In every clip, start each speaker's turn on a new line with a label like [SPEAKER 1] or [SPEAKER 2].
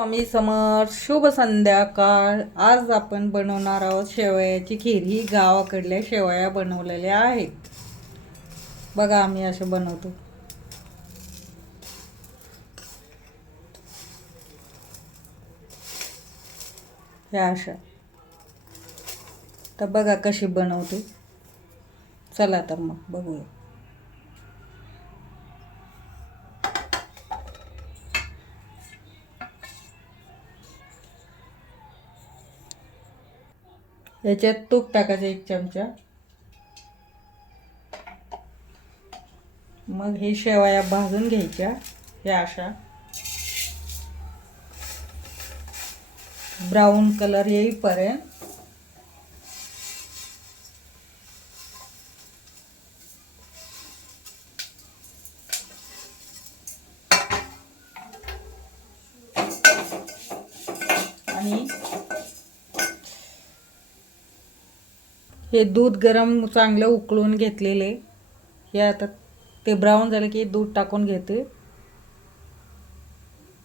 [SPEAKER 1] स्वामी समर शुभ संध्याकाळ. आज आपण बनवणार आहोत शेवयाची खीर. ही गावाकडल्या शेवया बनवलेल्या आहेत. बघा आम्ही असे बनवतो. ह्या अशा. तर बघा कशी बनवते. चला तर मग बघूया. याच्यात तूप टाकायचं एक चमचा. मग हे शेवया भाजून घ्यायच्या ह्या अशा. ब्राऊन कलर येईपर्यंत आणि हे दूध गरम चांगलं उकळून घेतलेले. हे आता ते ब्राऊन झालं की दूध टाकून घेते.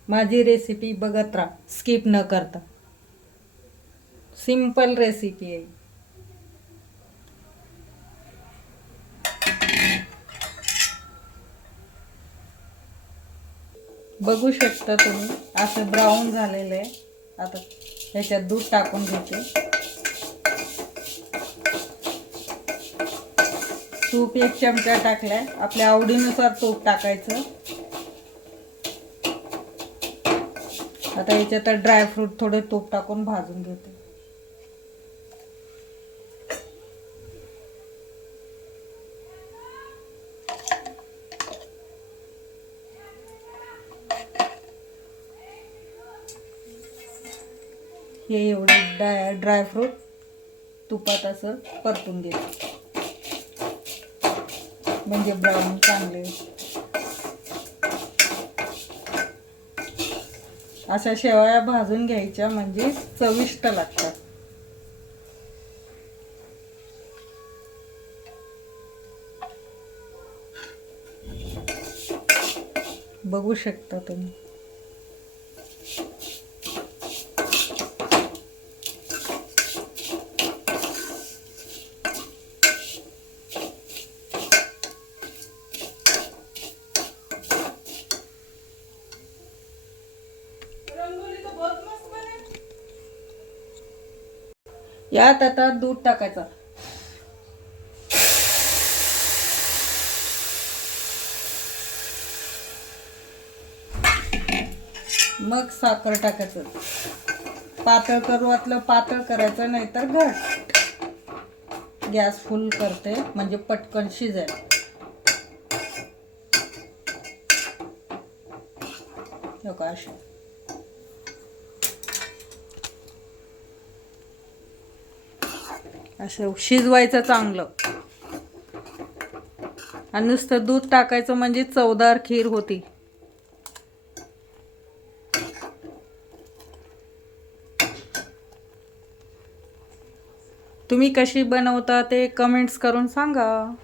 [SPEAKER 1] माझी रेसिपी बघत राहा. स्किप न करता. सिंपल रेसिपी आहे. बघू शकता तुम्ही असं ब्राऊन झालेलं आहे. आता ह्याच्यात दूध टाकून घेते. तूप एक चमचा टाकलाय. आपल्या आवडीनुसार तूप टाकायचं. आता याच्यात ड्रायफ्रूट थोडे तूप टाकून भाजून घेते. हे एवढे ड्राय ड्रायफ्रूट तुपात असं परतून घेते. म्हणजे ब्राऊन चांगले. अशा शेवया भाजून घ्यायच्या म्हणजे चविष्ट लागतात. बघू शकता तुम्ही. यात आता दूध टाकायचं. मग साखर टाकायचं. पातळ करू वाटलं पातळ करायचं नाही तर घट. गॅस फुल करते म्हणजे पटकन शिजेल हो का अशा. असं शिजवायचं चांगलं. आणि नुसतं दूध टाकायचं म्हणजे चवदार खीर होती. तुम्ही कशी बनवता ते कमेंट्स करून सांगा.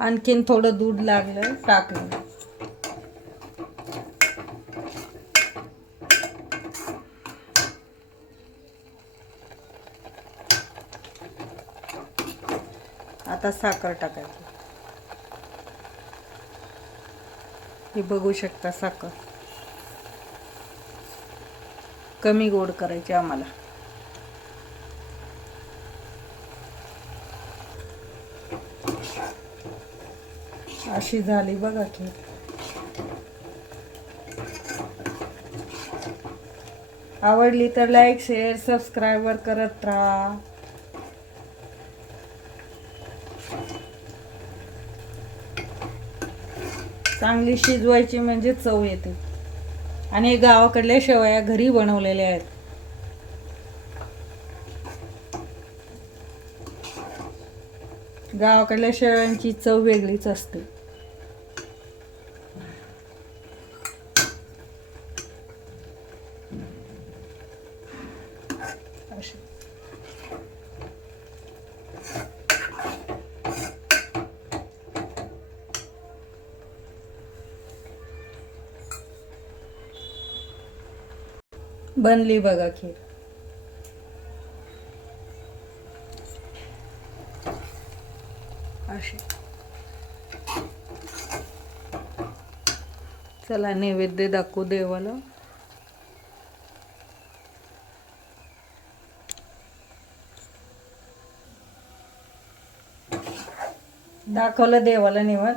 [SPEAKER 1] आणखीन थोडं दूध लागलं टाकलं. आता साखर टाकायची. हे बघू शकता साखर. कमी गोड करायची आम्हाला. अशी झाली बघा की. आवडली तर लाईक शेअर सबस्क्राईबर करत राहा. चांगली शिजवायची म्हणजे चव येते. आणि गावाकडल्या शेवया घरी बनवलेल्या आहेत. गावाकडल्या शेळ्यांची चव वेगळीच असते. बनली बघा खीर. अशी. चला नैवेद्य दाखवू देवाला. दाखवलं देवाला निवड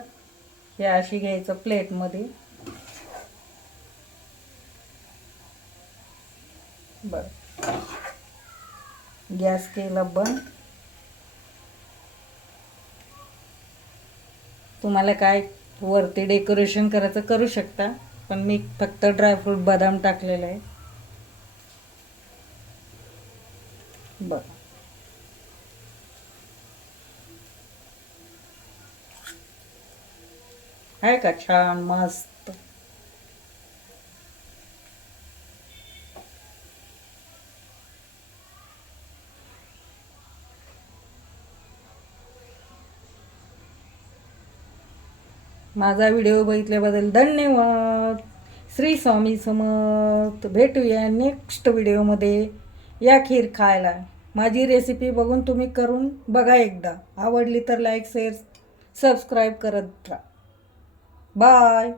[SPEAKER 1] हे अशी घ्यायचं प्लेटमध्ये. बर. गॅस केला बंद. तुम्हाला काय वरती डेकोरेशन करायचं करू शकता पण मी फक्त ड्रायफ्रूट बदाम टाकलेलं आहे. बर. आहे का छान मस्त? माझा व्हिडिओ बघितल्याबद्दल धन्यवाद. श्री स्वामी समर्थ भेटूया नेक्स्ट व्हिडिओमध्ये. या खीर खायला. माझी रेसिपी बघून तुम्ही करून बघा एकदा. आवडली तर लाईक शेअर सबस्क्राईब करत राहा. बाय